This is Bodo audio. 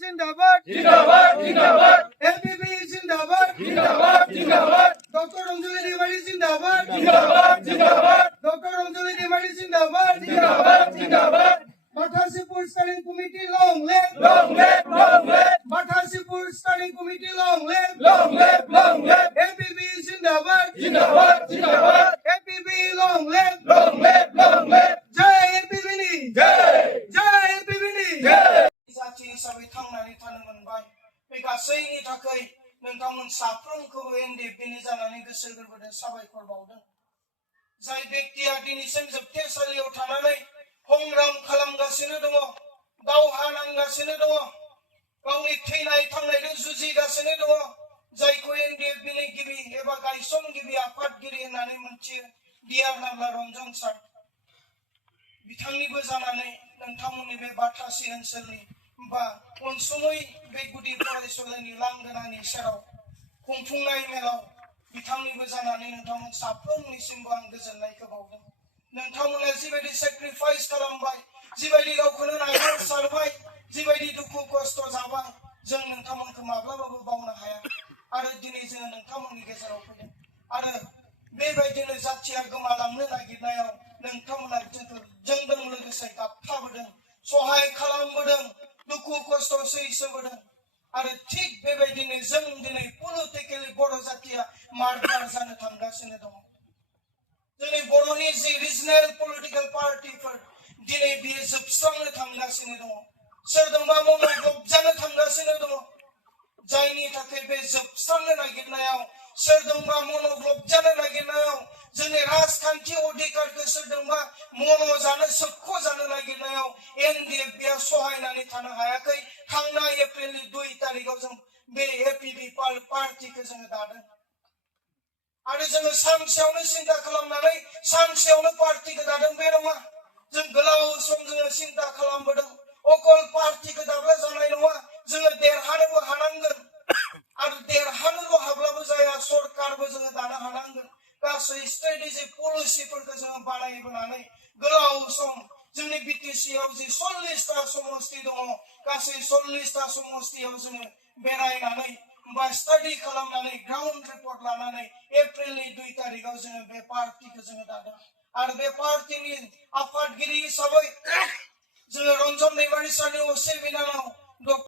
जिंदाबाद जिंदाबाद जिंदाबाद एबीवी जिंदाबाद जिंदाबाद जिंदाबाद डॉक्टर अंजुली तिवारी जिंदाबाद जिंदाबाद जिंदाबाद डॉक्टर अंजुली तिवारी जिंदाबाद जिंदाबाद जिंदाबाद Batharsipur Standing Committee long live long live Batharsipur Standing Committee long live ABB जिंदाबाद जिंदाबाद जिंदाबाद ABB long live जय ABB नि जय ABB नि जाति हिसाबै थांनानै थानो मोनबाय बे गासैनि थाखाय नोंथांमोन साफ्रोमखौबो एनडिएफबिनि जानानै गोसो गोरबोजों साबायखर बावदों जाय व्यक्तिया दिनैसिम जोबथेसालियाव थानानै संग्राम खालामगासिनो दङ दावहा नांगासिनो दङ गावनि थैनाय थांनायजों जुजिगासिनो दङ जायखौ एनडिएफबिनि गिबि एबा गायसनगिरि आफादगिरि होननानै मोनथियो डिआर नाब्ला रन्जन सार बिथांनिबो जानानै नोंथांमोननि बे बाथासि ओनसोलनि बा अनसुमै बे गुदि फरायसालिनि लांगोनानि सेराव खुंफुंनाय मेलाव बिथांनिबो जानानै नोंथांमोन साफ्रोमनिसिमबो आं गोजोननायखौ बावदों नोंथांमोना जिबायदि सेक्रिफाइस खालामबाय जिबायदि गावखौनो नागारसारबाय जिबायदि दुखु खस्थ जाबाय जों नोंथांमोनखौ माब्लाबाबो बावनो हाया आरो दिनै जोङो नोंथांमोननि गेजेराव फैदों आरो बेबायदिनो जाथिया गोमालांनो नागिरनायाव नोंथांमोना जोंजों लोगोसे गाबफाबोदों सहाय खालामबोदों दुखु खस्थ सैसोबोदों आरो थिग बेबायदिनो जों दिनै पलिटिकेलि बर' जातिया मार्डार जानो थांगासिनो दङ जोंनि बर'नि जि रिजनेल पलिटिकेल पार्टिफोर दिनै बियो जोबस्रांनो थांगासिनो दङ सोरजोंबा मन'ग्लब जानो थांगासिनो दङ जायनि थाखाय बे जोबस्रांनो नागिरनायाव सोरजोंबा मन'ग्लब जानो नागिरनायाव जोंनि राजखान्थि अधिकारखौ सोरजोंबा मन' जानो सोबख' जानो नागिरनायाव एनडिएफबिआ सहायनानै थानो हायाखै थांनाय एप्रिलनि 2 तारिखआव जों बे एपिबि पार्टिखौ जोङो दादों आरो जोङो सानसेयावनो सिन्था खालामनानै सानसेयावनो पार्टिखौ दादों बे नङा जों गोलाव सम जोङो सिन्था खालामबोदों अकल पार्टिखौ दाब्ला जानाय नङा जोङो देरहानोबो हानांगोन आरो देरहानोल' हाब्लाबो जाया सरकारबो जोङो दानो हानांगोन गासै स्ट्रेटेजि पलिसिफोरखौ जोङो बानायबोनानै गोलाव सम जोंनि बिटिसिआव जि 40टा समस्ति दङ गासै 40टा समस्तियाव जोङो बेरायनानै बा स्टाडि खालामनानै ग्राउन्ड रिपर्ट लानानै एप्रिलनि 2 तारिखआव जोङो बे पार्टिखौ जोङो दादों आरो बे पार्टिनि आफादगिरि हिसाबै जोङो रन्जन दैमारि सारनि असे बिनानाव